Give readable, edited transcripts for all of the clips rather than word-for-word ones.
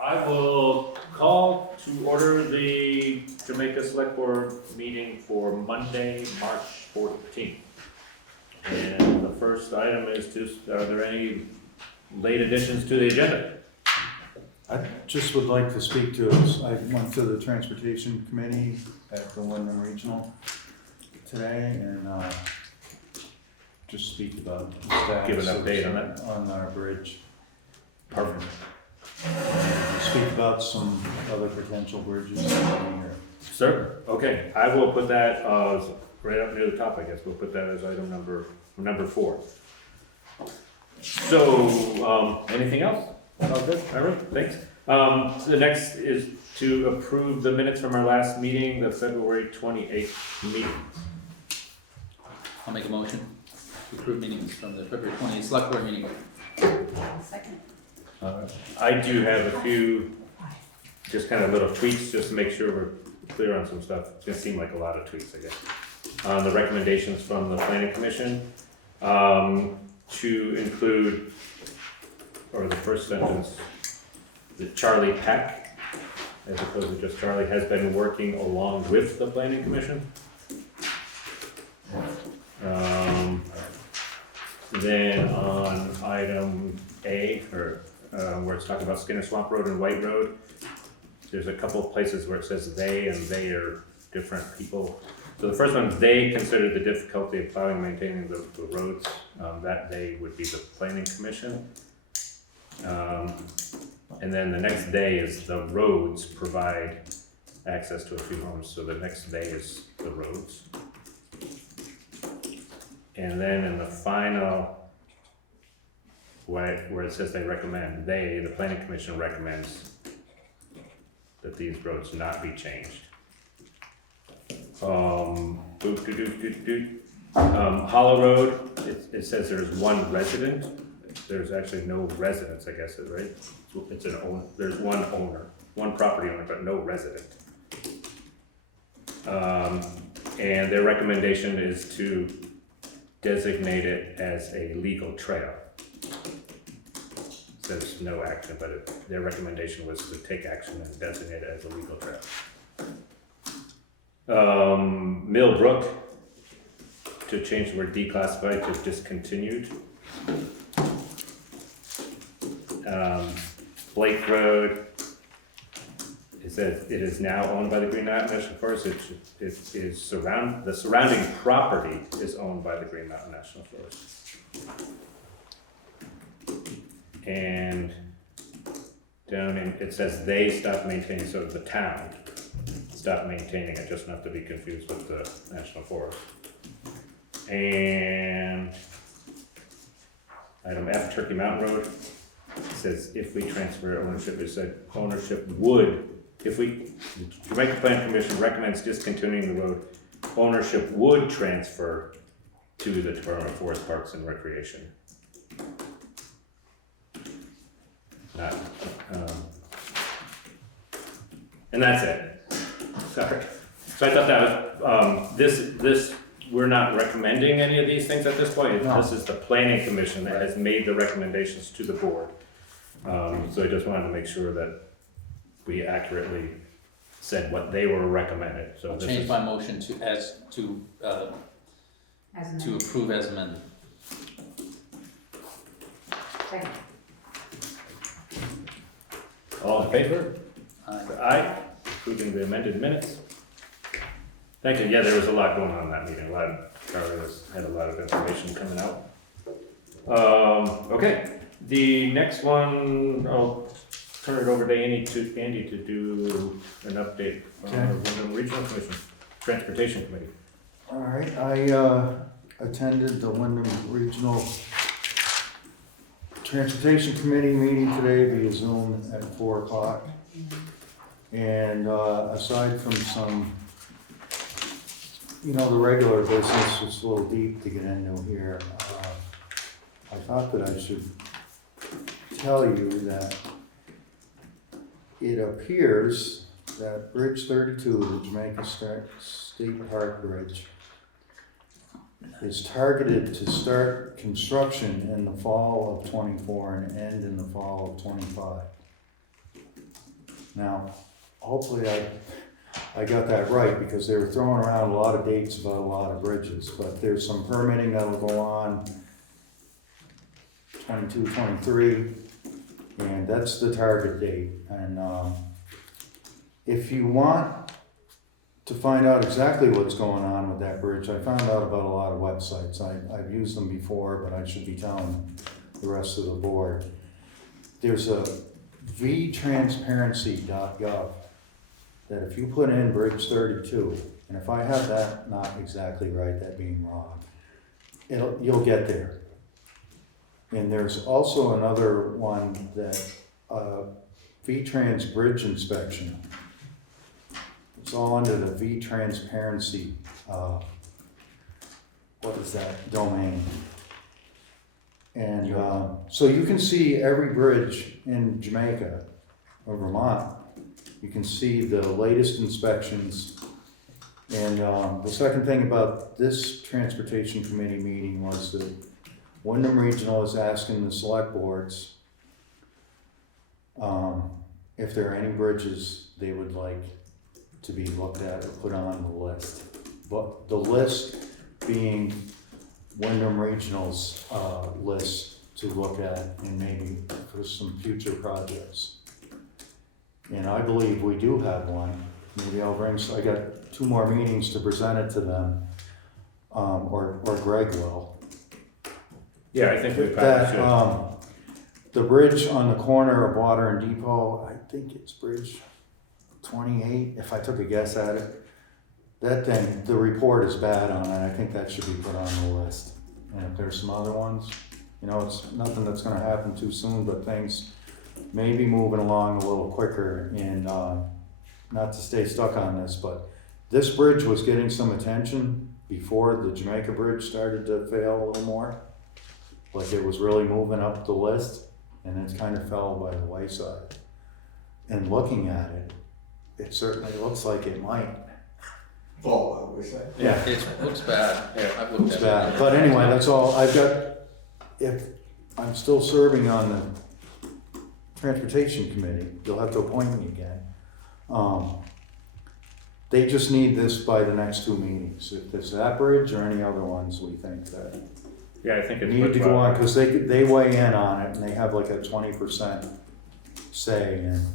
I will call to order the Jamaica Selectboard meeting for Monday, March 14th. And the first item is are there any late additions to the agenda? I just would like to speak to us. I went to the Transportation Committee at the Windham Regional today and just speak about the status. Give an update on that? On our bridge. Perfect. And speak about some other potential bridges here. Sir, okay, I will put that right up near the top, I guess. We'll put that as item number 4. So, anything else? All good? All right, thanks. The next is to approve the minutes from our last meeting, the February 28th meeting. I'll make a motion to approve meetings from the February 20th Select Board meeting. Second. I do have a few, just kind of little tweaks, just to make sure we're clear on some stuff. It's gonna seem like a lot of tweaks, I guess. The recommendations from the Planning Commission, to include, or the first sentence, that Charlie Peck, as opposed to just Charlie, has been working along with the Planning Commission. Then on item A, or where it's talking about Skinner Swamp Road and White Road, there's a couple of places where it says they, and they are different people. So the first one, they consider the difficulty of plowing and maintaining the roads. That they would be the Planning Commission. And then the next day is the roads provide access to a few homes. So the next day is the roads. And then in the final, where it says they recommend, the Planning Commission recommends that these roads not be changed. Hollow Road, it says there's one resident. There's actually no residents, I guess, right? It's there's one owner, one property owner, but no resident. And their recommendation is to designate it as a legal trail. There's no action, but their recommendation was to take action and designate it as a legal trail. Mill Brook, to change the word declassified to discontinued. Blake Road, it says it is now owned by the Green Mountain National Forest. The surrounding property is owned by the Green Mountain National Forest. And down in, it says they stopped maintaining, so the town stopped maintaining it, just not to be confused with the National Forest. And item F, Turkey Mountain Road, it says if we transfer ownership, it said ownership would, the Jamaica Planning Commission recommends discontinuing the road, ownership would transfer to the Department of Forest, Parks and Recreation. And that's it. Sorry. So I thought that was, this, we're not recommending any of these things at this point. No. This is the Planning Commission that has made the recommendations to the board. So I just wanted to make sure that we accurately said what they were recommended. So I'll this change is, my motion to approve as amended. Second. all in favor? Aye. Aye, approving the amended minutes. Thank you. Yeah, there was a lot going on in that meeting. Charlie had a lot of information coming out. Okay, the next one, I'll turn it over to Andy to do an update on the Windham Regional Commission, Transportation Committee. All right, I attended the Windham Regional Transportation Committee meeting today via Zoom at 4 o'clock. And aside from some, the regular business, it's a little deep to get into here. I thought that I should tell you that it appears that Bridge 32, the Jamaica State Park Bridge, is targeted to start construction in the fall of '24 and end in the fall of '25. Now, hopefully I got that right, because they were throwing around a lot of dates about a lot of bridges, but there's some permitting that'll go on 22, 23, and that's the target date. And if you want to find out exactly what's going on with that bridge, I found out about a lot of websites. I've used them before, but I should be telling the rest of the board. There's a vtransparency.gov that if you put in Bridge 32, and if I have that not exactly right, that being wrong, you'll get there. And there's also another one that VTrans Bridge Inspection. It's all under the VTransparency, what is that, domain. And so you can see every bridge in Jamaica or Vermont. You can see the latest inspections. And the second thing about this transportation committee meeting was that Windham Regional is asking the select boards if there are any bridges they would like to be looked at or put on the list. But the list being Windham Regional's list to look at and maybe for some future projects. And I believe we do have one. Maybe I'll bring, I got 2 more meetings to present it to them, or Greg will. Yeah, I think we probably should. The bridge on the corner of Water and Depot, I think it's Bridge 28, if I took a guess at it. That thing, the report is bad on it. I think that should be put on the list. And if there's some other ones, you know, it's nothing that's gonna happen too soon, but things may be moving along a little quicker. And not to stay stuck on this, but this bridge was getting some attention before the Jamaica bridge started to fail a little more. Like it was really moving up the list, and it's kind of fell by the wayside. And looking at it, it certainly looks like it might. Fall, we say. Yeah. It looks bad. Yeah, I've looked It's at bad, it. but anyway, that's all I've got. If I'm still serving on the transportation committee, you'll have to appoint me again. They just need this by the next 2 meetings. If it's that bridge or any other ones we think that Yeah, I think it's need to go worthwhile. on, because they weigh in on it, and they have like a 20% say in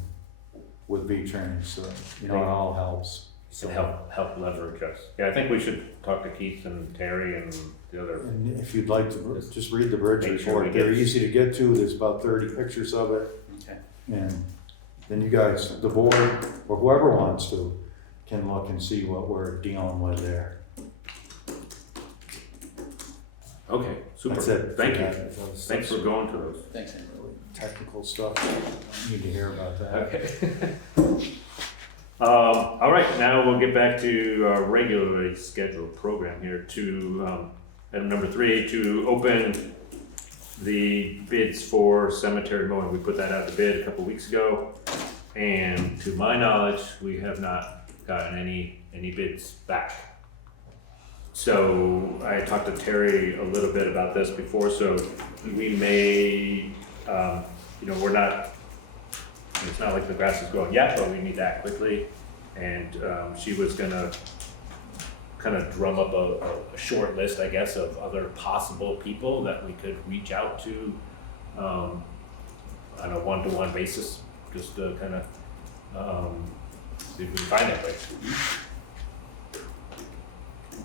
with V-Trans, so, you know, it all helps. To help leverage us. Yeah, I think we should talk to Keith and Terry and the other. And if you'd like to, just read the bridge Make sure report. we They're get- easy to get to. There's about 30 pictures of it. Okay. And then you guys, the board, or whoever wants to, can look and see what we're dealing with there. Okay, super. That's it. Thank you. That's Thanks for going to those. Thanks, Andrew. really technical stuff. Need to hear about that. Okay. All right, now we'll get back to our regularly scheduled program here to, item number 3, to open the bids for cemetery mowing. We put that out to bid a couple weeks ago, and to my knowledge, we have not gotten any bids back. So I talked to Terry a little bit about this before, so we may, you know, we're not, it's not like the grass is growing yet, but we need to act quickly. And she was gonna kind of drum up a short list, I guess, of other possible people that we could reach out to on a one-to-one basis, just to kind of see if we can find that way.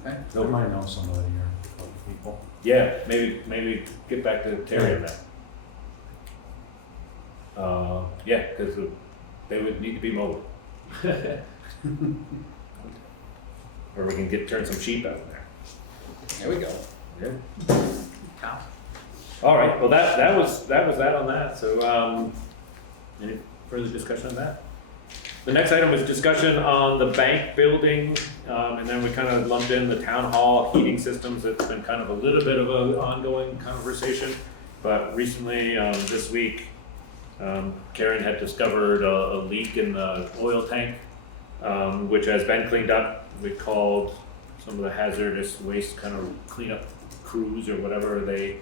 Okay. I might know somebody or other people. Yeah, maybe get back to Terry on that. Yeah, because they would need to be mobile. Or we can turn some sheep out there. There we go. Yeah. Cow. All right, well, that was that on that, so, any further discussion on that? The next item was discussion on the bank building, and then we kind of lumped in the town hall heating systems. It's been kind of a little bit of an ongoing conversation, but recently, this week, Karen had discovered a leak in the oil tank, which has been cleaned up. We called some of the hazardous waste kind of cleanup crews or whatever. They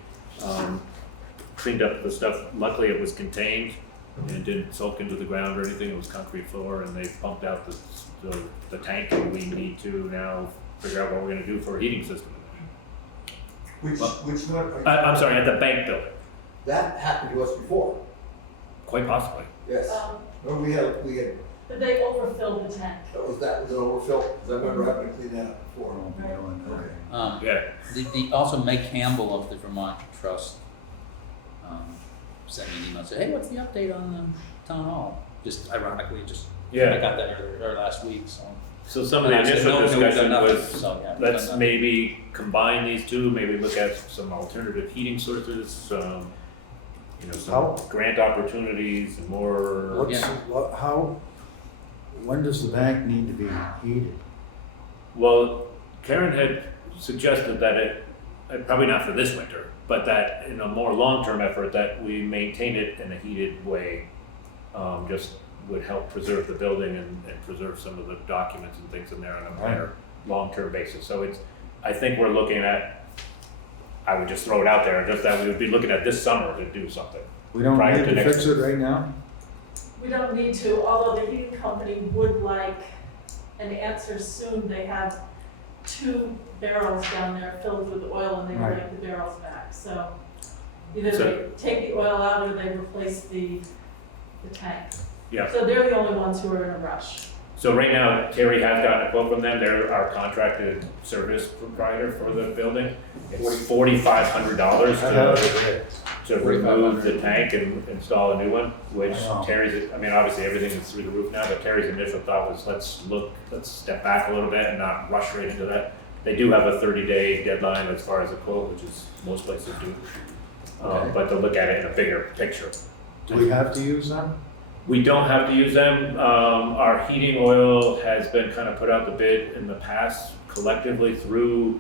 cleaned up the stuff. Luckily, it was contained. and it didn't soak into the ground or anything, it was concrete floor, and they pumped out the tank, and we need to now figure out what we're gonna do for a heating system. Which one? are you- I'm sorry, at the bank building, That happened to us before, quite possibly. yes. Remember we had, But they overfilled the tank. that was an overfill, 'cause I remember having to clean that up before. Won't be doing that. Yeah, Also Meg Campbell of the Vermont Trust, sent me an email, said, hey, what's the update on the town hall? Just ironically, I yeah. got that earlier, or last week, so. So some of the And I said, initial "No, we've done discussion nothing." was, So, yeah, we've let's done nothing. maybe combine these two, maybe look at some alternative heating sources, you know, How- some grant opportunities, and more. What's, when does the bank need to be heated? Well, Karen had suggested that probably not for this winter, but that in a more long-term effort, that we maintain it in a heated way, just would help preserve the building and preserve some of the documents and things in there on a better long-term basis. So I think we're looking at, I would just throw it out there, just that we would be looking at this summer to do something. We don't Prior need to to next fix it right now? We don't need to, although the heating company would like an answer soon. They have 2 barrels down there filled with oil, and they would Right. like the barrels back. So either So- they take the oil out or they replace the tank. Yeah. So they're the only ones who are in a rush. So right now, Terry has gotten a quote from them. They're our contracted service provider for the building. It's $4,500 I have it. to remove the tank and install a new one, which Wow. Terry's, I mean, obviously everything is through the roof now, but Terry's initial thought was let's step back a little bit and not rush right into that. They do have a 30-day deadline as far as a quote, which is most places do. Okay. But to look at it in a bigger picture. Do we have to use them? We don't have to use them. Our heating oil has been kind of put out the bid in the past collectively through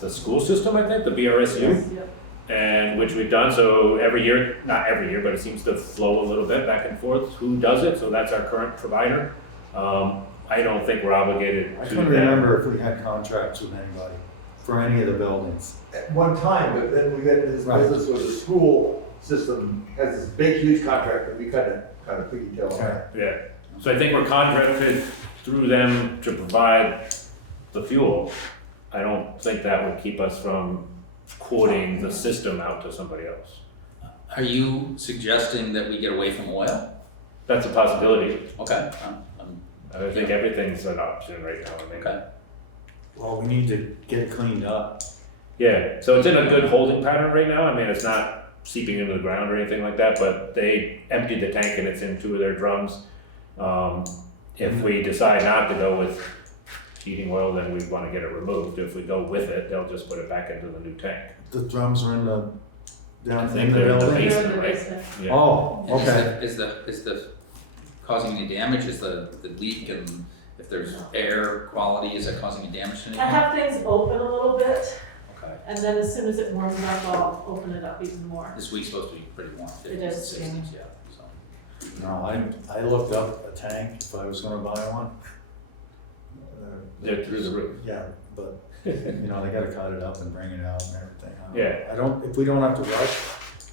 the school system, I think, the BRSU. Yep. And which we've done, so every year, not every year, but it seems to flow a little bit back and forth, who does it, so that's our current provider. I don't think we're obligated I to couldn't them. remember if we had contracts with anybody for any of the buildings. At one time, but then we got into this Right. business where the school system has this big, huge contract, and we kind of pigtail on that. Yeah, so I think we're contracted through them to provide the fuel. I don't think that would keep us from quoting the system out to somebody else. Are you suggesting that we get away from oil? That's a possibility. Okay, I think everything's an option right now, I mean. okay. Well, we need to get it cleaned up. Yeah, so it's in a good holding pattern right now. I mean, it's not seeping into the ground or anything like that, but they emptied the tank and it's in 2 of their drums. If we decide not to go with heating oil, then we want to get it removed. If we go with it, they'll just put it back into the new tank. The drums are in the, I down in think the they're in the building? basement. They're in the right? basement. Yeah. Oh, And okay. Is the causing any damage, is the leak, and if there's air quality, is that causing any damage to anything? I have things open a little bit, Okay. and then as soon as it warms up, I'll open it up even more. This week's supposed to be pretty warm, It 50s, is, 60s, yeah, so. No, I looked up a tank if I was gonna buy one. They're through the roof. Yeah, but, you know, they gotta cut it up and bring it out and everything. Yeah. If we don't have to rush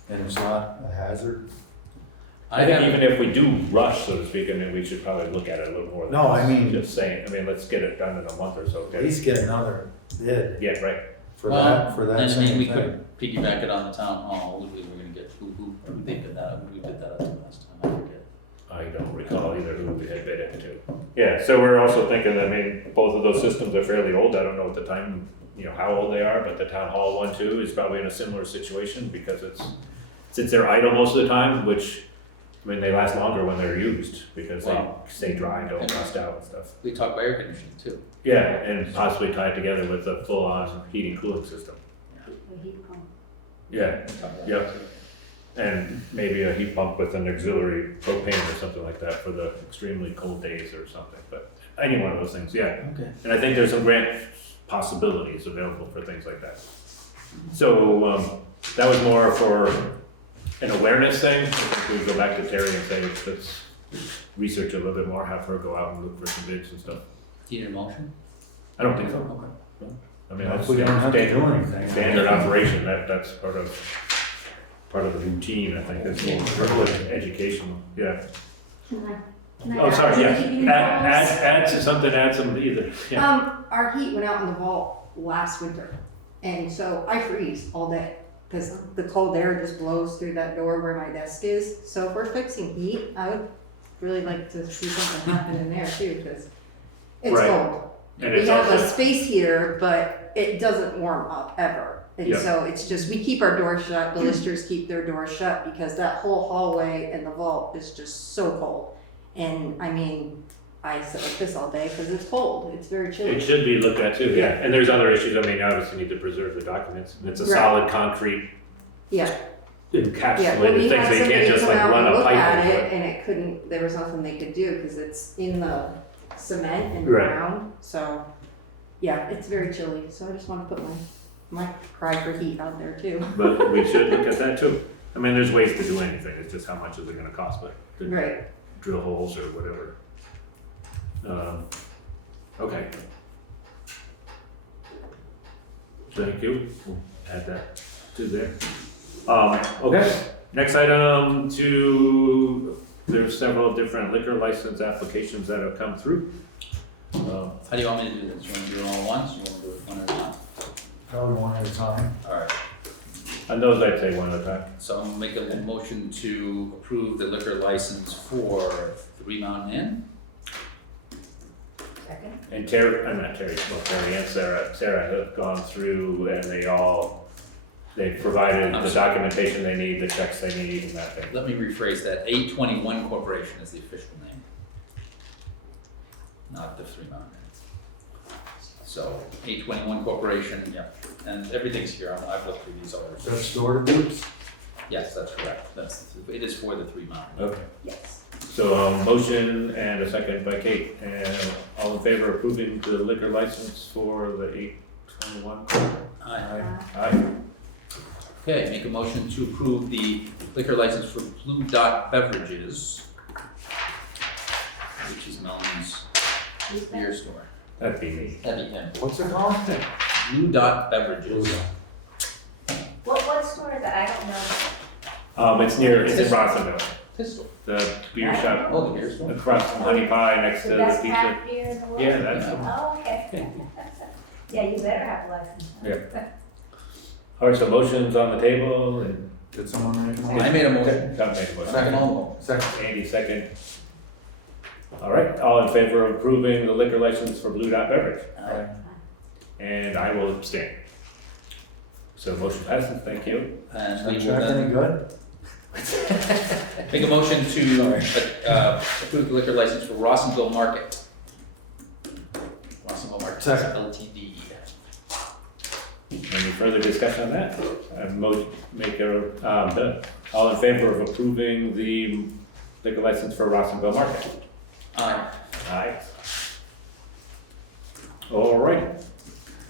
and it's not a hazard. I think even if we do rush, so to speak, I mean, we should probably look at it a little more. than No, I mean- Just saying, I mean, let's get it done in a month or so. At least get another bid Yeah, right. for that then same we thing. could piggyback it on the town hall, we were gonna get, who they did that, who we did that up to last time, I forget. I don't recall either who we had bid it to. Yeah, so we're also thinking, I mean, both of those systems are fairly old. I don't know at the time, you know, how old they are, but the town hall one too is probably in a similar situation because since they're idle most of the time, which, I mean, they last longer when they're used because they Wow. stay dry and don't rust out and stuff. We talked about air conditioning too. Yeah, and possibly tie it together with a full-on heating cooling system. The heat pump. Yeah, yeah. And maybe a heat pump with an auxiliary propane or something like that for the extremely cold days or something, but any one of those things, yeah. Okay. And I think there's some grant possibilities available for things like that. So, that was more for an awareness thing. I think we go back to Terry and say, let's research a little bit more, have her go out and look for some bids and stuff. Do you need a motion? I don't think so. Okay. I mean, If that's we don't have to do anything. standard operation, that's part of part of the routine, I think, is educational, yeah. Can I Oh, add sorry, to yeah, the heating add to something, add some either, yeah. Our heat went out in the vault last winter, and so I freeze all day, because the cold air just blows through that door where my desk is. So if we're fixing heat, I would really like to see something happen in there too, because it's Right. cold. And We it's have a also, space heater, but it doesn't warm up ever. And Yeah. so it's just, we keep our doors shut, the listers keep their doors shut, because that whole hallway and the vault is just so cold. And I mean, I sit like this all day because it's cold, it's very it chilly. should be looked at too, yeah, and there's other issues, I mean, obviously need to preserve the documents, and it's a Right. solid concrete Yeah, yeah, well, encapsulated we things, had they somebody can't just come like out run and a look pipe at into it, it. and it couldn't, there was nothing they could do, because it's in the cement and Right. ground, so, yeah, it's very chilly, so I just wanna put my cry for heat out there too. But we should look at that too. I mean, there's ways to do anything, it's just how much is it gonna cost, but to Right, drill holes or whatever. Okay. Thank you, we'll add that to there. Okay, next item there's several different liquor license applications that have come through. How do you want me to do this? You wanna do it all at once, or you wanna do it one at a time? Probably one at a time. Alright, On those, I'd say one at a time. so I'll make a motion to approve the liquor license for Three Mountain Inn. second, And Terry and Sarah have gone through and they provided the documentation they need, the checks they need and that thing. Let me rephrase that, 821 Corporation is the official name. Not the Three Mountain Inn. So, 821 Corporation, yeah, and everything's here, I've looked through these already. Is that store to boots? Yes, that's correct, it is for the Three Mountain. Okay, yes. so motion and a second by Kate, and all in favor of approving the liquor license for the 821? Aye. Aye. Okay, make a motion to approve the liquor license for Blue Dot Beverages, which is Melon's beer store. That'd be me. That'd be him. What's it called? Blue Dot Beverages. What store is that? I don't know. It's in Rossendale, Pistol. the beer shop Oh, the beer store. across from Honey Pie next to The the best pizza. craft beer in the world? Yeah, that's the one. Oh, okay. Yeah, you better have a license. Yeah. All right, so motion's on the table and. Did someone make a motion? I made a motion. Tom made a motion. Second all. Second. Andy, second. All right, all in favor of approving the liquor license for Blue Dot Beverage? Aye. And I will abstain. So motion passes, thank you. And Is we that will check any then good? make a motion to approve the liquor license for Rossingville Market. Rossingville Market Second. Ltd. Any further discussion on that? All in favor of approving the liquor license for Rossingville Market? Aye. Aye. All right,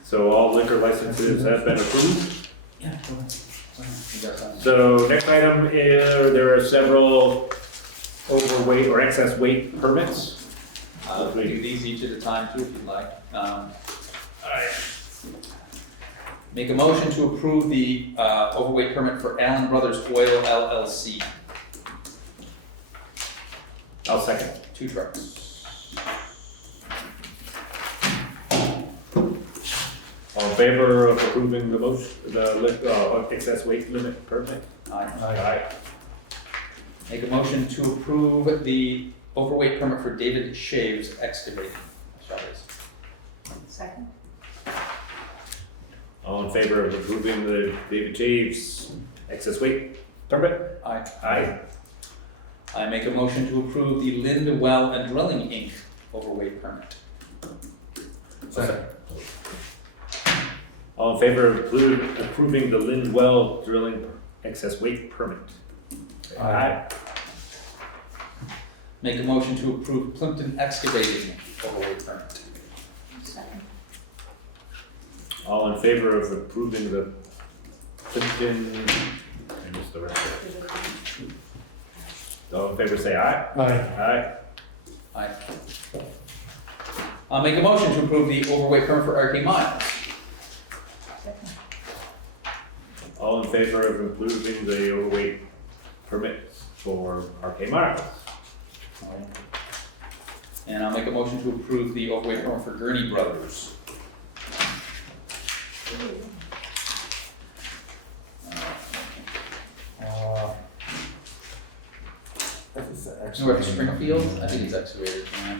so all liquor licenses have been approved. Yeah, go ahead. You got something? So next item is, there are several overweight or excess weight permits. Do these each at a time too, if you'd like. Make a motion to approve the overweight permit for Allen Brothers Oil LLC, I'll second. 2 trucks. All in favor of approving the motion, excess weight limit permit? Aye. Aye. Make a motion to approve the overweight permit for David Shaves Excavating. Second? All in favor of approving the David Chaves excess weight permit? Aye. Aye. I make a motion to approve the Lind Well and Drilling Inc. overweight permit. Second. All in favor of approving the Lindwell drilling excess weight permit? Aye. Make a motion to approve Plimpton Excavating overweight permit. Second. All in favor of approving the Plimpton, I missed the rest of it. All in favor say aye. Aye. Aye. Aye. I'll make a motion to approve the overweight permit for RK Miles. Second. All in favor of improving the overweight permits for arcade markets? And I'll make a motion to approve the overweight permit for Gurney Brothers. North Springfield, I think he's excavated, yeah.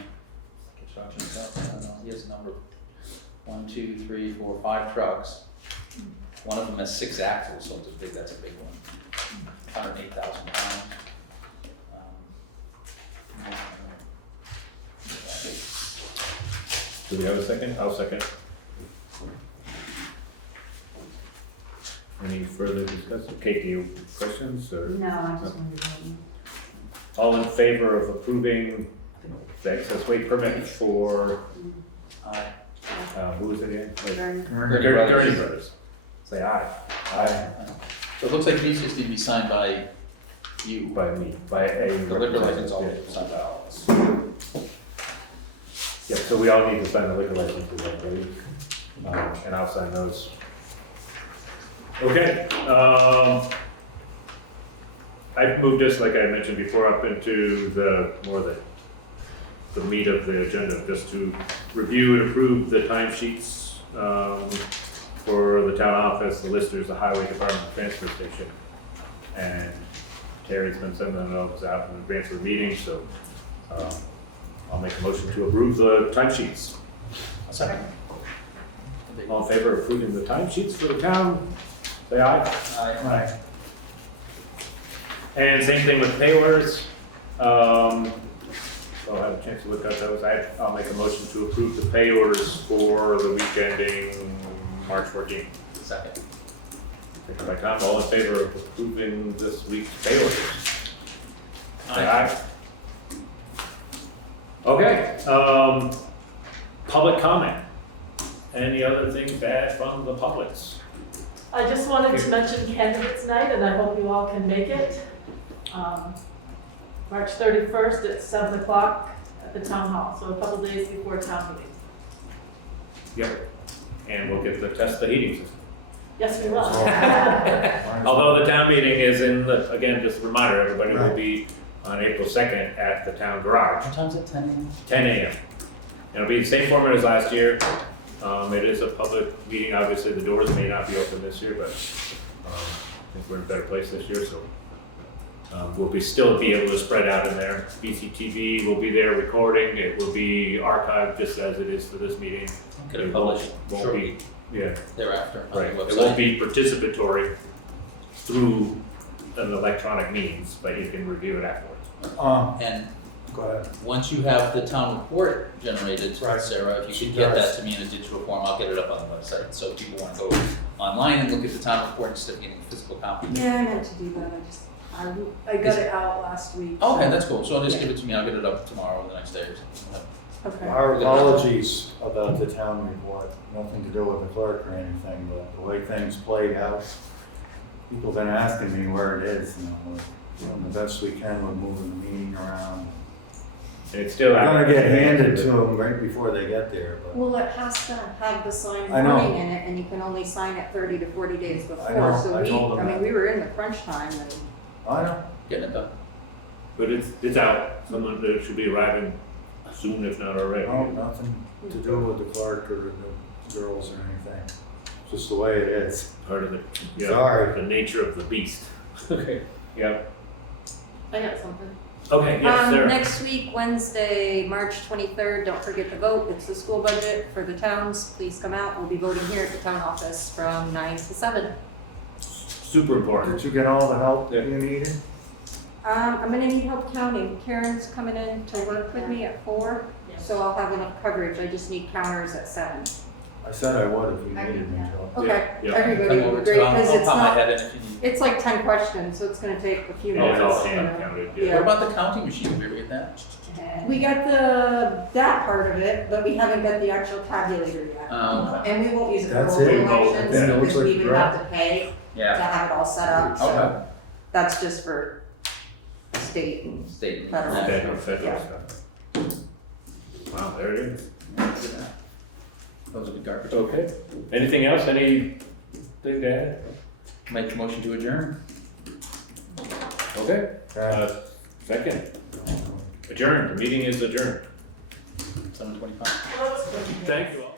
Construction stuff, I don't know, he has a number, 1, 2, 3, 4, 5 trucks. One of them has 6 axles, so it's a big, that's a big one. 108,000 pounds. Do we have a second? I'll second. Any further discussion? Kate, do you have questions or? No, I just wanted to. All in favor of approving the excess weight permit for, who is it again? Wait, Gurney Gurney Brothers. Brothers. Say aye. Aye. So it looks like these just need to be signed by you. By me, by a. The liquor license all Yeah. signed by all of us. Yep, so we all need to sign the liquor licenses, I believe. And I'll sign those. Okay, I've moved this, like I mentioned before, up into the meat of the agenda, just to review and approve the timesheets for the town office, the listers, the highway department, the transfer station. And Terry's been sending those out in advance of the meeting, so I'll make a motion to approve the timesheets. A second. All in favor of approving the timesheets for the town, say aye. Aye. And same thing with pay orders. I'll have a chance to look at those. I'll make a motion to approve the pay orders for the week ending March 14th. Second. Second by Tom, all in favor of approving this week's pay orders? Say aye. Okay, public comment. Any other things to add from the publics? I just wanted to mention candidates night, and I hope you all can make it. March 31st at 7 o'clock at the town hall, so a couple days before town meeting. Yep. And we'll get to test the heating system. Yes, we will. Although the town meeting is again, just a reminder, everybody will Right. be on April 2nd at the town garage, What time's it, 10 a.m.? 10 a.m. It'll be the same format as last year. It is a public meeting, obviously the doors may not be open this year, but I think we're in a better place this year, so. We'll still be able to spread out in there. BCTV will be there recording, it will be archived just as it is for this meeting. Could have published Won't shortly be, yeah, thereafter on right. the It won't website. be participatory through an electronic means, but you can review it afterwards. And Go ahead. once you have the town report generated, Right. Sarah, if She you could get that does. to me in a digital form, I'll get it up on the website. So if people want to go online and look at the town report instead of getting a physical copy. Yeah, I meant to do that, I got it out last week. Okay, that's cool. So I'll just give it to me. I'll get it up tomorrow or the next day or something. Okay. Our apologies about the town report, nothing to do with the clerk or anything, but the way things played out. People been asking me where it is, we're doing the best we can with moving the meeting around. And it's still. We're gonna get handed to them right before they get there, but. Well, it has to have the signed I know. warning in it, and you can only sign it 30 to 40 days I before, know, so I told them I mean, that. we were in the crunch time, and I know. Getting it done. But it's out, someone that should be arriving soon, if not already. No, nothing to do with the clerk or the girls or anything. It's just the way it is. Part of the, yeah, Sorry. the nature of the beast. Okay, yeah, I got something. okay, yes, Sarah. Next week, Wednesday, March 23rd, don't forget to vote, it's the school budget for the towns, please come out, we'll be voting here at the town office from 9 to 7. Super important. Did you get all the help Yeah. that you needed? I'm gonna need help counting, Karen's coming in to work with me at 4, so I'll have enough coverage, I just need counters at 7. I said I would if you needed me to. Okay, yeah. everybody Come would over be to, great, I'll because it's pop my not, head in if you need. it's like 10 questions, so it's gonna take a few Oh, minutes. it's all you hand know. counted, Yeah. yeah. What about the counting machine? Have you ever get that? We got that part of it, but we haven't got the actual tabulator yet. Okay. And we won't use it for That's local it. elections Yeah, it looks because we like even crap. have to pay to Yeah. have it all set up, Okay. so that's just for state and State. Federal. Federal, federal Yeah. stuff. Wow, there it is. Those are the garbage. Okay, anything else, anything to add? Make a motion to adjourn. Okay, second. Adjourn, the meeting is adjourned. 7:25. Well, that's good. Thank you all.